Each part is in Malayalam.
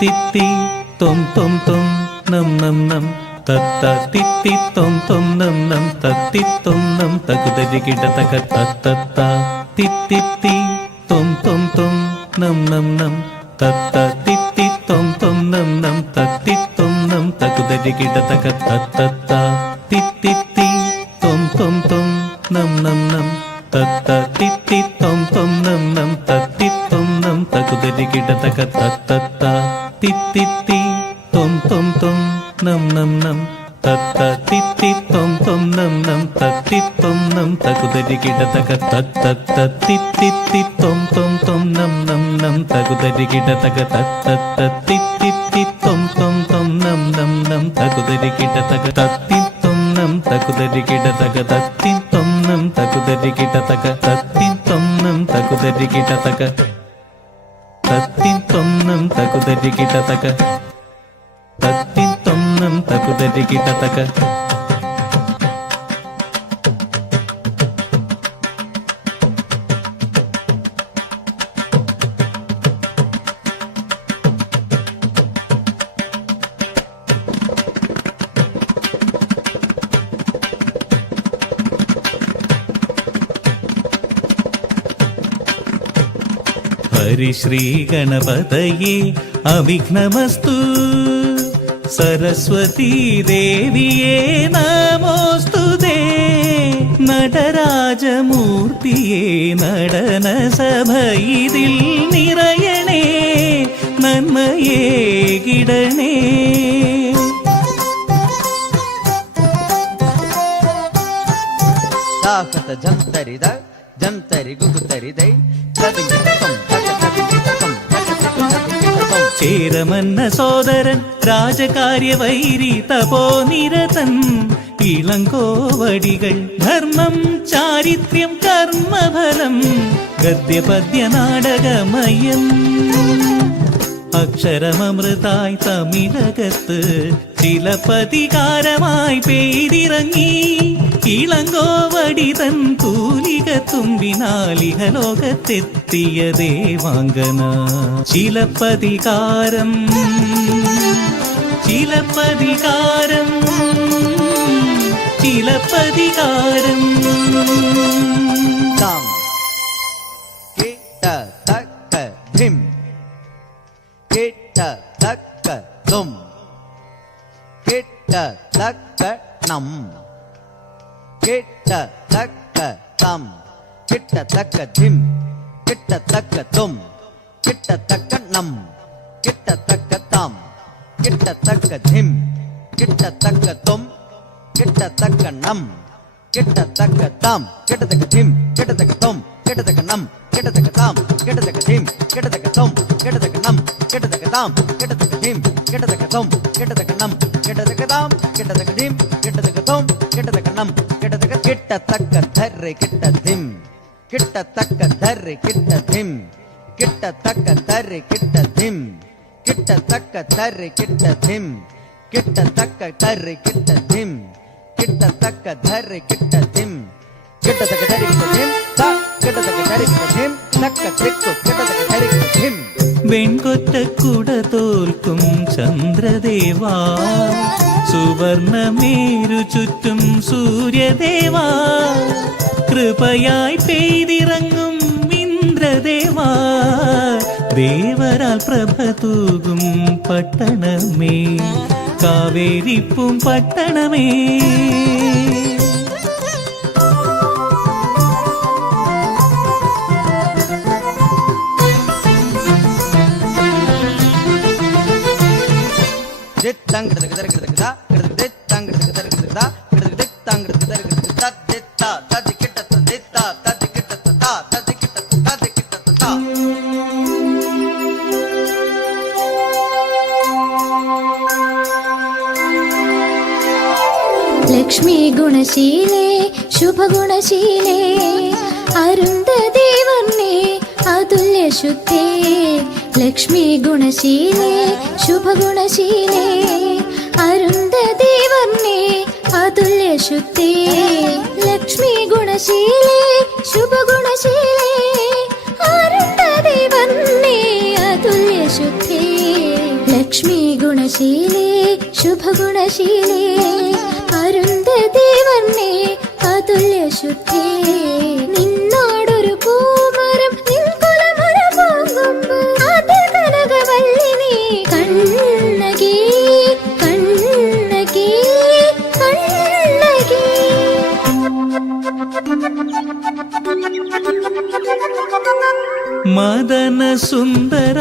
തിത്തി തൊം തൊം തൊം നം നം നം തത്ത തിത്തി തൊം തൊം നം നം തത്തി തൊം നം തകുതരി കിട തക തത്ത തിത്തി തൊം തൊം തൊം നം നം നം തത്ത തിത്തി തൊം തൊം നം നം തത്തി തൊം നം തകുതരി കിട തക തത്ത തിത്തി തൊം തൊം തൊം നം നം നം തത്ത തിത്തി തൊം തൊം നം നം തത്തി തൊം നം തകുതരി കിട തക തത്ത തിത്തി തൊം തൊം തൊം നം നം നം തത്ത തിത്തി തൊം തൊം നം നം തത്തി തൊം നം തകുതരി കിട തക തത്ത തിത്തി തൊം തൊം തൊം നം നം നം തകുതരി കിട തക തത്ത തിത്തി തൊം തൊം തൊം നം നം നം തകുതരി കിട തക തത്തി തൊം നം തകുതരി കിട തക തത്തി തൊം നം തകുതരി കിട തക തത്തി തൊം നം തകുതരി കിട തക തത്തി തൊം നം തകുതരി കിട തക തത്തി തൊം നം തകുതരി കിട തക. ഹരിശ്രീ ഗണപതയേ അവിഘ്നമസ്തു സരസ്വതീ ദേവിയേ നമോസ്തുതേ നടരാജമൂർത്തിയേ നടന സഭയിതിൽ നിറയണേ നന്മയേ കിടണേ. ജംതരിത ജംതരി ഗുഗുതരിതൈ ചേരമന്ന സോദരൻ രാജകാര്യവൈരി തപോനിരതൻ ഇളങ്കോവടികൾ ധർമ്മം ചാരിത്ര്യം കർമ്മഫലം ഗദ്യപദ്യ നാടകമയം അക്ഷരമൃതായി തമിഴകത്ത് ചിലപ്പതികാരമായി പെയ്തിറങ്ങി ഇളങ്കോവടിതൻ തൂലിക തുമ്പിനാലിഹലോകത്തെത്തിയ ദേവാംഗന. ചിലപ്പതികാരം ചിലപ്പതികാരം ചിലപ്പതികാരം താം കിട്ട തക്ക ധിം കിട്ട തക്ക തും കിട്ട തക്ക നം കിട്ട തക്ക തം കിട്ട തക്ക ധിം കിട്ട തക്ക തും കിട്ട തക്ക നം കിട്ട തക്ക തം കിട്ട തക്ക ധിം കിട്ട തക്ക തും കിട്ട തക്ക നം കിട്ട തക്ക തം കിട്ട തക്ക ധിം കിട്ട തക്ക തും കിട്ട തക്ക നം കിട്ട തക്ക തം കിട്ട തക്ക ധിം കിട്ട തക്ക തും കിട്ട തക്ക നം കിട്ട തക്ക തം കിട്ട തക്ക ധിം കിട്ട തക്ക തും കിട്ട തക്ക നം കിട്ട തക്ക തം കിട്ട തക്ക ധിം കിട്ട തക്ക തും കിട്ട തക്ക നം കിട്ട തക്ക കിട്ട തക്ക ധർരെ കിട്ട ധിം കിട്ട തക്ക ധർരെ കിട്ട ധിം കിട്ട തക്ക ധർരെ കിട്ട ധിം കിട്ട തക്ക ധർരെ കിട്ട ധിം കിട്ട തക്ക ധർരെ കിട്ട ധിം കിട്ട തക്ക ധർരെ കിട്ട ധിം കിട്ട തക്ക ധർരെ കിട്ട ധിം ത കിട്ട തക്ക ധർരെ കിട്ട ധിം തക്ക തിക്കു കിട്ട തക്ക ധർരെ കിട്ട ധിം. വെൺകൊറ്റക്കുട തോൽക്കും ചന്ദ്രദേവാ സുവർണമേരു ചുറ്റും സൂര്യദേവാ കൃപയായി പെയ്തിറങ്ങും ഇന്ദ്രദേവാ ദേവരാൽ പ്രഭ തൂകും പട്ടണമേ കാവേരിപ്പും പട്ടണമേ. ലക്ഷ്മി ഗുണശീലേ ശുഭഗുണശീലേ അരുന്ധതി വർണ്ണേ അതുല്യ ശുദ്ധേ ലക്ഷ്മി ഗുണശീലേ ശുഭഗുണശീലേ അരുന്ധതി വർണ്ണേ അതുല്യ ശുദ്ധേ ലക്ഷ്മി ഗുണശീലേ ശുഭഗുണശീലേ അരുന്ധതി വർണ്ണേ അതുല്യ ശുദ്ധേ. ഗുണശീലേ ശുഭഗുണശീലേ അരുന്ധതി വർണ്ണേ അതുല്യ ശുദ്ധേ നിന്നോടൊരു പൂമരം നിൻ കുലമുറ പോകുമ്പോ അതിൽ കനകവല്ലി നീ കണ്ണകി കണ്ണകി കണ്ണകി മദന സുന്ദര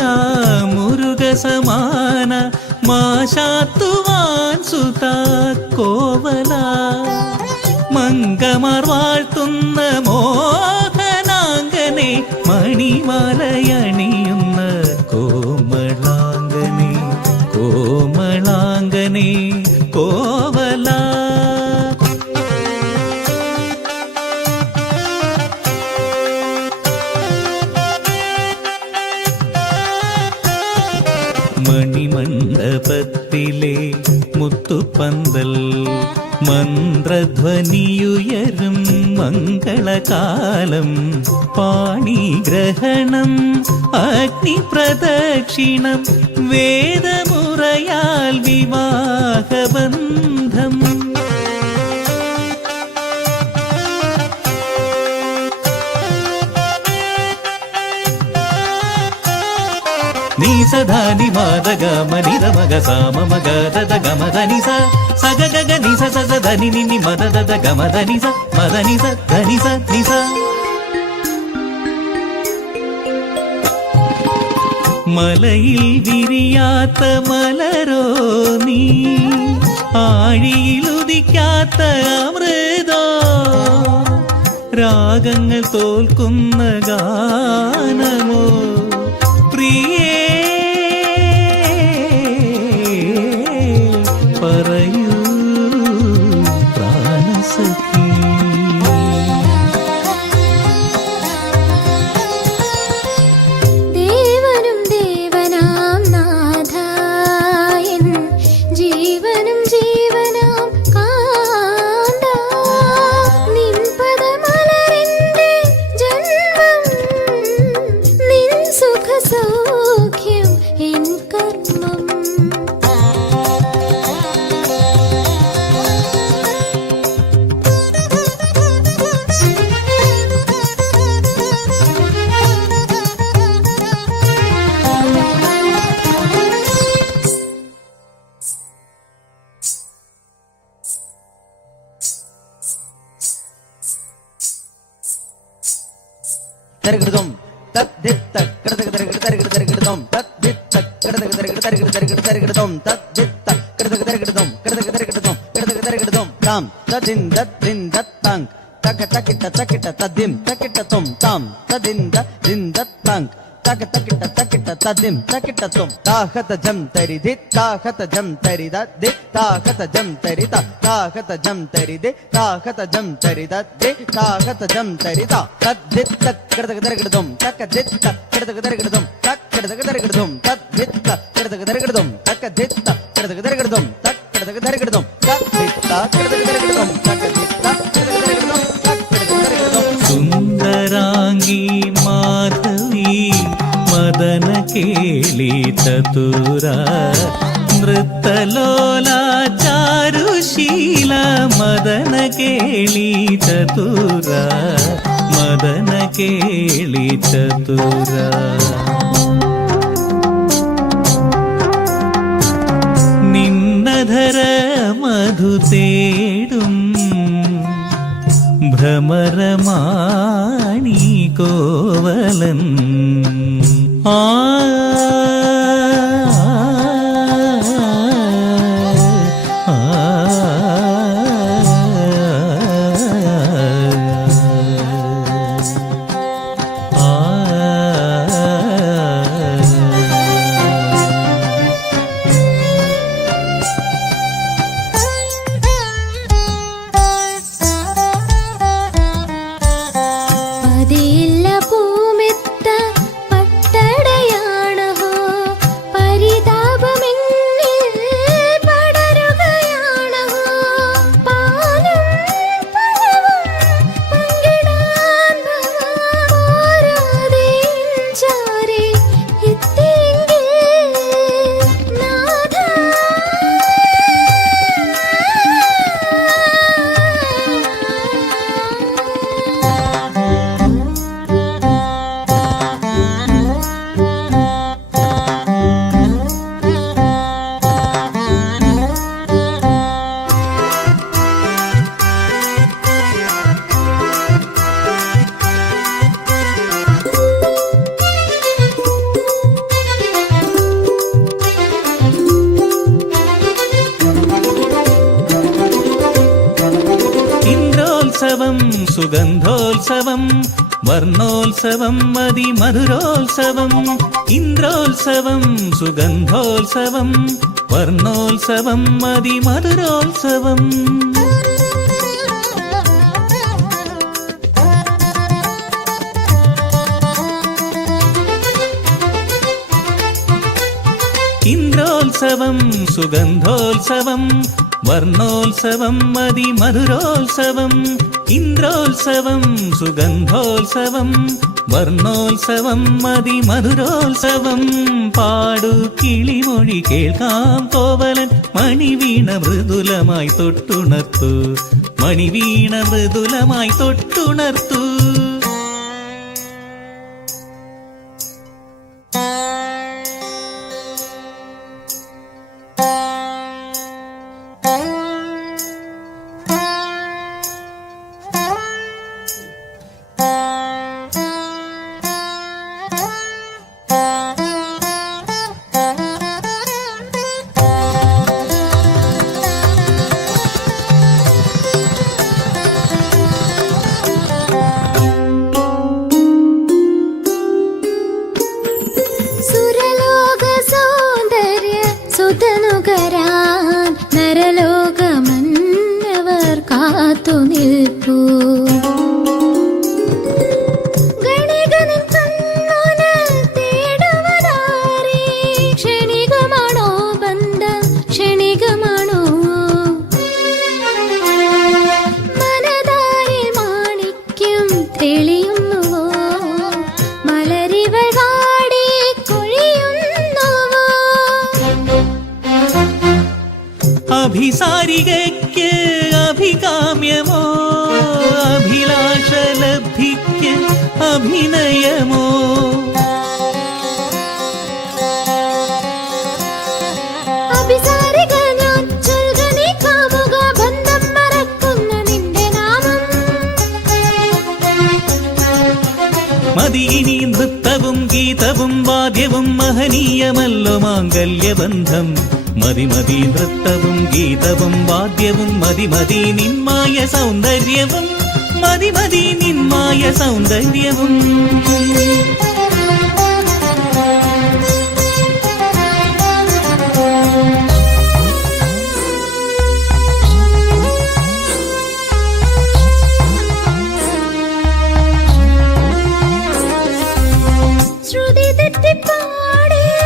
മുരുക സമാന മാശാത്തുവാൻ സുത കോവല മംഗമാർ വാഴ്ത്തുന്ന മോഹനാംഗനെ മണിമാലയണിയുന്ന കോമളാംഗനെ കോമളാംഗനെ കോവല മണിമണ്ഡപത്തിലെ മുത്തുപന്തൽ മന്ത്രധ്വനിയുയരും മംഗളകാലം പാണിഗ്രഹണം അഗ്നിപ്രദക്ഷിണം വേദമുറയാൽ വിവാഹബന്ധം നീ സദാനി മാതഗ മനിത മഗ സാമ മഗ ദദ ഗമ ധനി സ സഗ ഗഗ നി സ സ ധനി നി നി മദ ദദ ഗമ ധനി സ മദനി സ ധനി സ നി സ. മലയിൽ വിരിയാത്ത മലരോ നീ ആഴിയിലുദിക്കാത്ത അമൃതോ രാഗങ്ങൾ തോൽക്കുന്ന ഗാനമോ പ്രിയേ പറയൂ പ്രാണസഖി. ദേവനും ദേവനാം നാഥായൻ ജീവനും ജീവനാം കാന്ത നിൻ പദമലരിന്റെ ജന്മം നിൻ സുഖസൗഖ്യം എൻ കർമ്മം. തരകിടതും തദ്ദിത്ത കിടതക തരകിട തരകിട തരകിടതും തദ്ദിത്ത കിടതക തരകിട തരകിട തരകിട തരകിടതും തദ്ദിത്ത കിടതക തരകിടതും കിടതക തരകിടതും കിടതക തരകിടതും താം തദിൻ ദദ്ദിൻ ദത്താങ് തക തകിട്ട തകിട്ട തദിം തകിട്ട തും താം തദിൻ ദദ്ദിൻ ദത്താങ് തക തകിട്ട തകിട്ട തദിം തകിട്ട തും താഹത ജം തരിധി താഹത ജം തരിദ ദി താഹത ജം തരിത താഹത ജം തരിദി താഹത ജം തരിദ ദി താഹത ജം തരിത തദ്ദിത്ത കിടതക തരകിടതും തക ദിത്ത കിടതക തരകിടതും തക കിടതക തരകിടതും തദ്ദിത്ത കിടതക തരകിടതും തക ദിത്ത കിടതക തരകിടതും തക കിടതക തരകിടതും തദ്ദിത്ത കിടതക തരകിടതും തക ദിത്ത കിടതക തരകിടതും തക കിടതക തരകിടതും. സുന്ദരാംഗി മാധവി മദന കേളി ചതുര നൃത്തലോല ചാരുശീല മദന കേളി ചതുര മദന കേളി ചതുര. നിന്നധര മധു തേടും ഭ്രമരമാണി കോവലൻ ആ പതിയില്ല പൂമെത്ത പട്ടടയാ ഇന്ദ്രോത്സവം സുഗന്ധോത്സവം വർണ്ണോത്സവം മധുരോത്സവം ഇന്ദ്രോത്സവം സുഗന്ധോത്സവം വർണ്ണോത്സവം മധുരോത്സവം ഇന്ദ്രോത്സവം സുഗന്ധോത്സവം വർണ്ണോത്സവം മധുരോത്സവം ഇന്ദ്രോത്സവം സുഗന്ധോത്സവം വർണ്ണോത്സവം മധുരോത്സവം പാടു കിളിമൊഴി കേൾക്കാം കോവലൻ മണിവീണ മൃദുലമായി തൊട്ടുണർത്തു മണിവീണ മൃദുലമായി തൊട്ടുണർത്തു സുതനുകരാൻ നരലോകമന്നവർ കാത്തു നിൽപ്പൂ ഗണികനിൻ കണ്ണോന് തേടുവതാരേ ക്ഷണികമാണോ ബന്ധം ക്ഷണികമാണോ മനതാരിൽ മാണിക്യം തെളിയുന്നുവോ മലരിവൾ വാടി കൊഴിയുന്നുവോ അഭിസാരികയ്ക്ക് അഭികാമ്യമോ അഭിലാഷലബ്ധിക്ക് അഭിനയമോ അഭിസാരിക ഞാൻ ചൊൽകനി കാമുക ബന്ധം മറക്കുന്ന നിന്റെ നാമം മതിയിനി നൃത്തവും ഗീതവും വാദ്യവും മഹനീയമല്ലോ മാംഗല്യബന്ധം മതി മതി നൃത്തവും ഗീതവും വാദ്യവും മതി മതി നിന്മായ സൗന്ദര്യവും മതി മതി നിന്മായ സൗന്ദര്യവും ശ്രുതി തെറ്റിപ്പാടിയ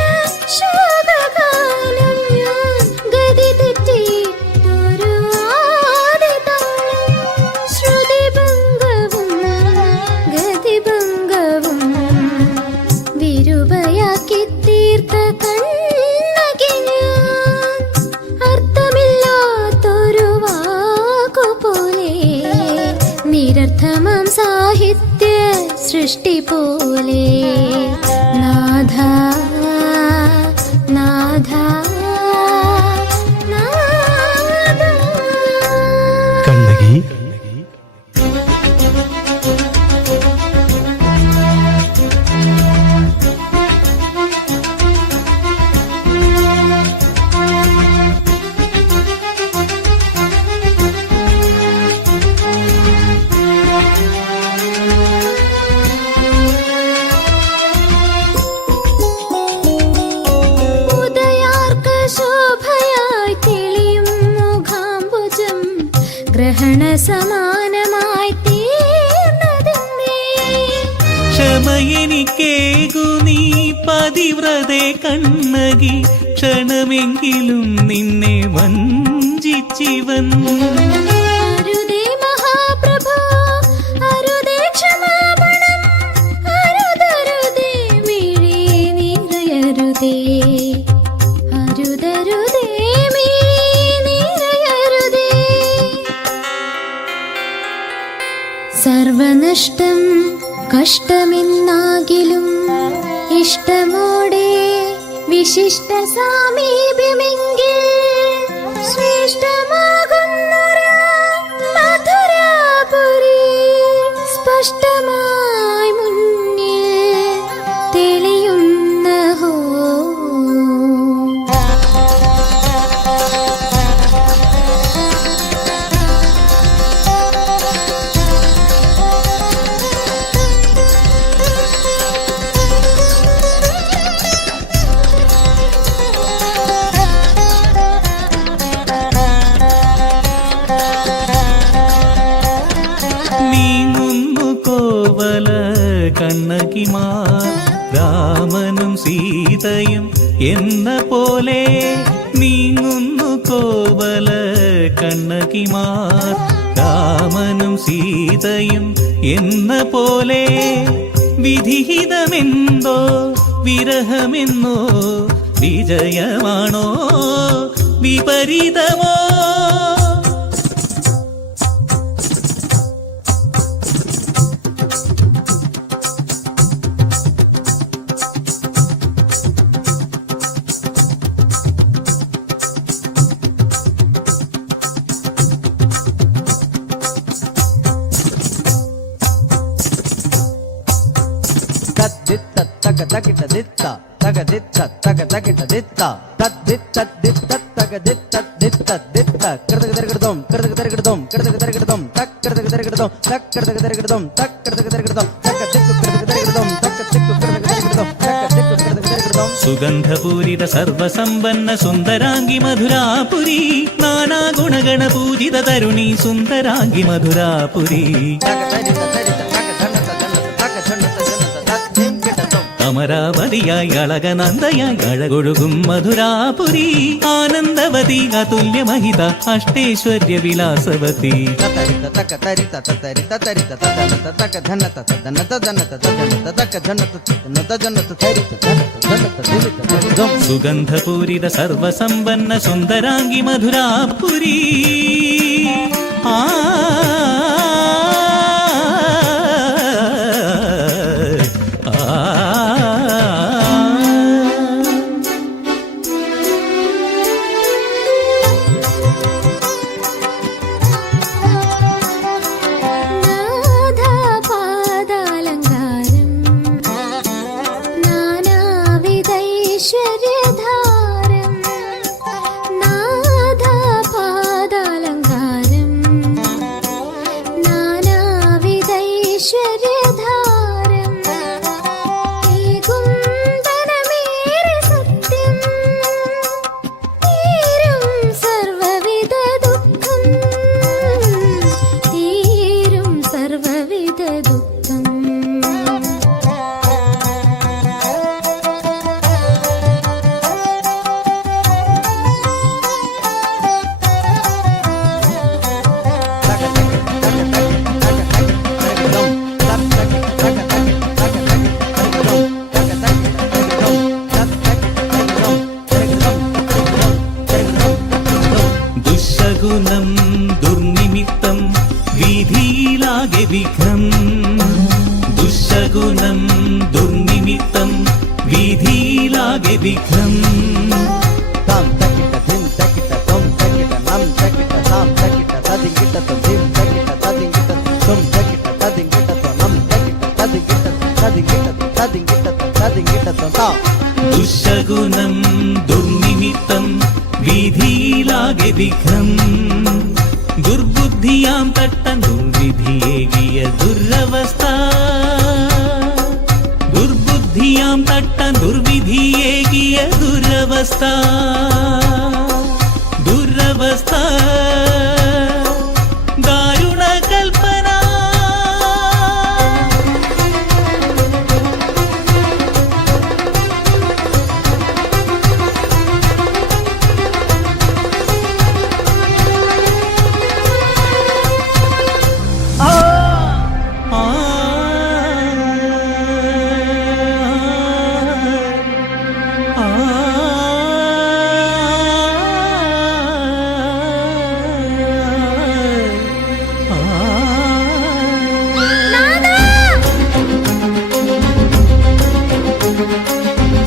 ശോകകാലം ഞാൻ ഗതി തെറ്റിയിട്ടൊരു ആദിതാളം ശ്രുതിഭംഗവും ഗതിഭംഗവും വിരുപയാക്കി തീർത്ത കണ്ണകി ഞാൻ അർത്ഥമില്ലാത്തൊരു വാക്കുപോലെ നിരർത്ഥമാം സാഹിത്യ സൃഷ്ടി പോലെ നാഥ നാഥ നാഥ കണ്ണകി ഉദയാർക്ക ശോഭയായി തെളിയും മുഖാംബുജം ഗ്രഹണ സമാനമായി തീർന്നതെന്നേ ക്ഷമയെനിക്കേകു നീ പതിവ്രതേ കണ്ണകി ക്ഷണമെങ്കിലും നിന്നെ വഞ്ചിച്ചിവൻ അരുതേ മഹാപ്രഭോ അരുതേ ക്ഷമാപണം അരുതരുതേ മിഴി നിറയരുതേ അരുതരുതേ മിഴി നിറയരുതേ സർവനഷ്ടം കഷ്ടമെന്നാകിലും ഇഷ്ടമോടെ വിശിഷ്ട സാമീപ്യമെങ്കിൽ ശ്രേഷ്ഠമാകുന്നൊരു മധുരാപുരി സ്പഷ്ടമായി മുന്നിൽ തെളിയുന്ന ഹോ കണ്ണകിമാർ രാമനും സീതയും എന്ന പോലെ നീങ്ങുന്നു കോവല കണ്ണകിമാർ രാമനും സീതയും എന്ന പോലെ വിധിഹിതമെന്തോ വിരഹമെന്നോ വിജയമാണോ വിപരീതമോ തദ്ദിത്ത തക തകിട ദിത്ത തകദിത്ത തക തകിട ദിത്ത തദ്ദിത്ത ദിത്ത തകദിത്ത ദിത്ത ദിത്ത കൃതകൃതം കൃതകൃതം കൃതകൃതം തക്കൃതകൃതം തക്കൃതകൃതം തക്കൃതകൃതം തകദിക്കു കൃതകൃതം തക്കദിക്കു കൃതകൃതം തകദിക്കു കൃതകൃതം സുഗന്ധപൂരിത സർവസമ്പന്ന സുന്ദരാംഗി മധുരാപുരി നാനാ ഗുണഗണ പൂജിത തരുണി സുന്ദരാംഗി മധുരാപുരി തകതരിത തരിത തകധനത ധനത തകധനത ധനത തദ്ദിം കിടതം അമരാവതിയായി അളകനന്ദയായി അഴകൊഴുകും മധുരാപുരി ആനന്ദവതി അതുല്യമഹിത അഷ്ടൈശ്വര്യ വിലാസവതി തതരിത തകതരിത തതരിത തരിത തദനത തകധനത തദനത ധനത തദനത തകധനത തദനത ധനത തരിത ധനത ധനത ദിവിത തരിതം സുഗന്ധപൂരിത സർവസമ്പന്ന സുന്ദരാംഗി മധുരാപുരി ആ നാദപാദാലങ്കാരം നാനാവിധൈശ്വര്യധാരം നാദപാദാലങ്കാരം നാനാവിധൈശ്വര്യധാരം ഏകും ധനമേറെ സത്യം തീരും സർവവിധ ദുഃഖം തീരും സർവവിധ ദുഃഖം ദുശകുനം ദുർനിമിത്തം വീതിയിലാകെ വിഘ്നം ദുശകുനം ദുർനിമിത്തം വീതിയിലാകെ വിഘ്നം താം തകിട ധിം തകിട തൊം തകിട നം തകിട താം തകിട തദികിട ധിം തകിട തദികിട തൊം തകിട തദികിട നം തകിട തദികിട തദികിട തദികിട തദികിട താം ദുശകുനം ദുർനിമിത്തം വീതിയിലാകെ വിഘ്നം ദുർബുദ്ധിയാം തട്ടൻ ദുർവിധിയേകിയ ദുരവസ്ഥ ദുർബുദ്ധിയാം തട്ടൻ ദുർവിധിയേകിയ ദുരവസ്ഥ ദുരവസ്ഥ ദാരുണ കൽപ്പന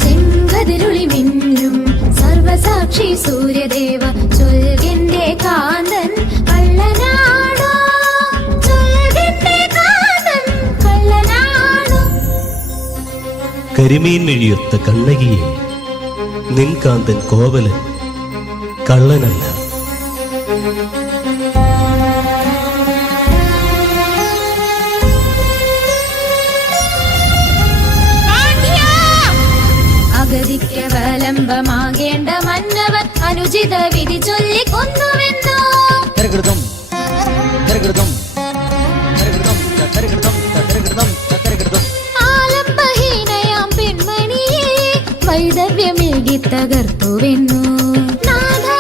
ചെങ്കതിരുളി മിന്നും സർവസാക്ഷി സൂര്യദേവ ചൊൽകെന്റെ കാന്തൻ കള്ളനാടോ ചൊൽകെന്റെ കാന്തൻ കള്ളനാടോ കരിമീൻ മെഴിയൊത്ത കണ്ണകിയെ നിൻകാന്തൻ കോവലൻ കള്ളനല്ല. അഗതിക്കവലംബമാകേണ്ട മന്നവൻ അനുചിത വിധി ചൊല്ലി കൊന്നുവെന്നോ തരകൃതം തരകൃതം തരകൃതം തരകൃതം തരകൃതം തരകൃതം കാക്കുവെന്നു. നാഥാ,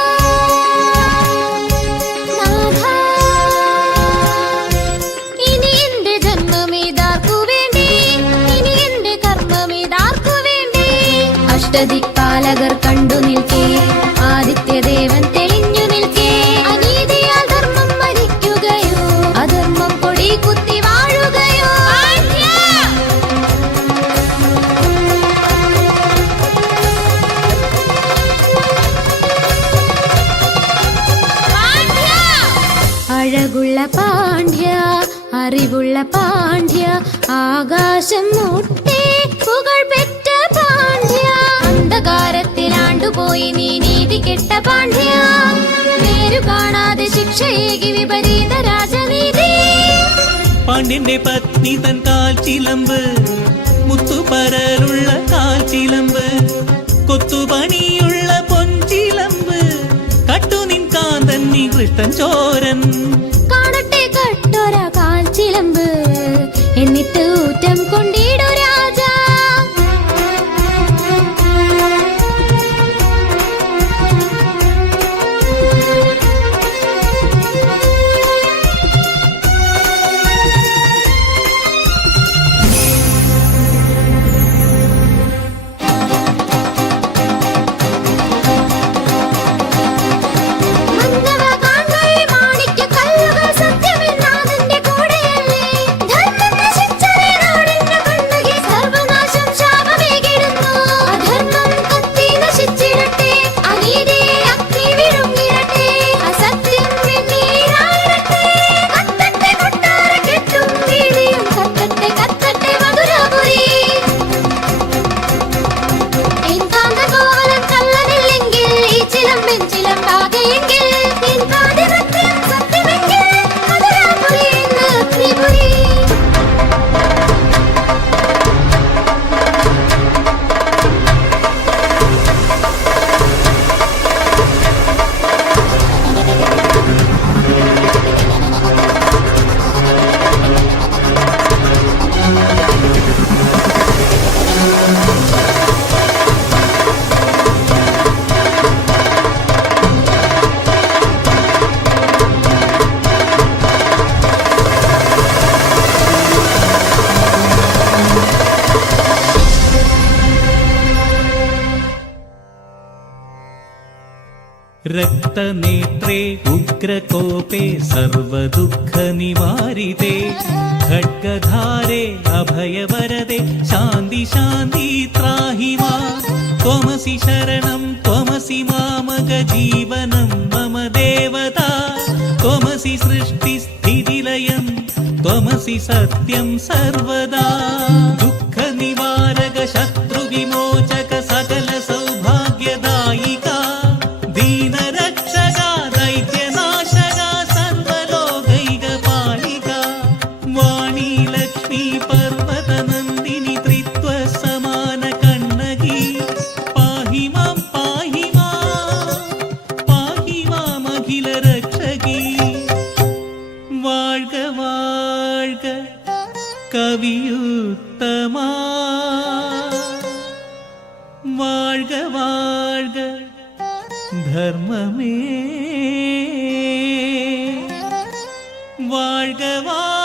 നാഥാ, ഇനി എന്റെ ജന്മമേതാർക്കു വേണ്ടി, ഇനി എന്റെ കർമ്മമേതാർക്കു വേണ്ടി. അഷ്ടദിക്പാലകർ കണ്ടു നിൽക്കേ, ആദിത്യദേവൻ തെളിഞ്ഞു നിൽക്കേ. അനീതിയാൽ ധർമ്മം മരിക്കുകയോ, അധർമ്മം കൊടി കുത്തി വാഴുകയോ. അഴകുള്ള പാണ്ഡ്യ, അറിവുള്ള പാണ്ഡ്യ, ആകാശം മുട്ടേ പുകൾ പെറ്റ പാണ്ഡ്യ. അന്ധകാരത്തിലാണ്ടുപോയി നീ നീതി കെട്ട പാണ്ഡ്യ. പേരു കാണാതെ ശിക്ഷയേകി വിപരീത രാജനീതി. പാണ്ഡ്യന്റെ പത്നി തൻ കാൽ ചിലമ്പ്, മുത്തുപരലുള്ള കാൽ ചിലമ്പ്, കൊത്തുപണിയുള്ള പൊൻചിലമ്പ്, കട്ടുനിൻ കാന്തൻ നീ കൃഷ്ണൻ ചോരൻ. കാണട്ടെ കട്ടൊര കാൽ ചിലമ്പ്, എന്നിട്ട് ഊറ്റം കൊണ്ടിടു രാജ. മന്നവ കാൺകൈ മാണിക്യ കല്ലുകൾ സത്യമെന്നാഥന്റെ കൂടെയല്ലേ. ധർമ്മം നശിച്ചവേ നാടിന്റെ കണ്ണകി, സർവനാശം ശാപമേകിടുന്നു. അധർമ്മം കത്തി നശിച്ചിടട്ടെ, അനീതിയെ അഗ്നി വിഴുങ്ങിടട്ടെ. അസത്യം വെണ്ണീരായിടട്ടെ, കത്തട്ടെ കൊട്ടാര കെട്ടും വീതിയും, കത്തട്ടെ കത്തട്ടെ മധുരാപുരി. എൻ കാന്തകോവലൻ കള്ളനില്ലെങ്കിൽ, ഈ ചിലമ്പൻ ചിലമ്പാകെയെങ്കിൽ, എൻ കാതിവൃത്യം സത്യമെങ്കിൽ, മധുരാപുരി എന്ന് അഗ്നിപുരി. രക്തനേത്രേ ഉഗ്രകോപേ സർവദുഃഖനിവാരിതേ, ഖഡ്ഗധാരേ അഭയവരദേ, ശാന്തി ശാന്തി ത്രാഹി മാം. ത്വമസി ശരണം ത്വമസി മാമക ജീവനം മമ ദേവതാ. ത്വമസി സൃഷ്ടിസ്ഥിതിലയം ത്വമസി സത്യം സർവദാ. ദുഃഖനിവാരക ശത്രുവിമോചക സകല സൗഭാഗ്യദായിക, ദീനരക്ഷക ദൈത്യനാശക സർവലോകൈക പാലിക. വാണി ലക്ഷ്മി പർവതനന്ദിനി ത്രിത്വ സമാന കണ്ണകി, പാഹി മാം പാഹി മാം അഖില രക്ഷകി. വാഴ്ക വാഴ്ക കവിയുത്തമാ, വാഴ്ക വാഴ്ക ധർമ്മമേ, വാഴ്ക വാഴ്ക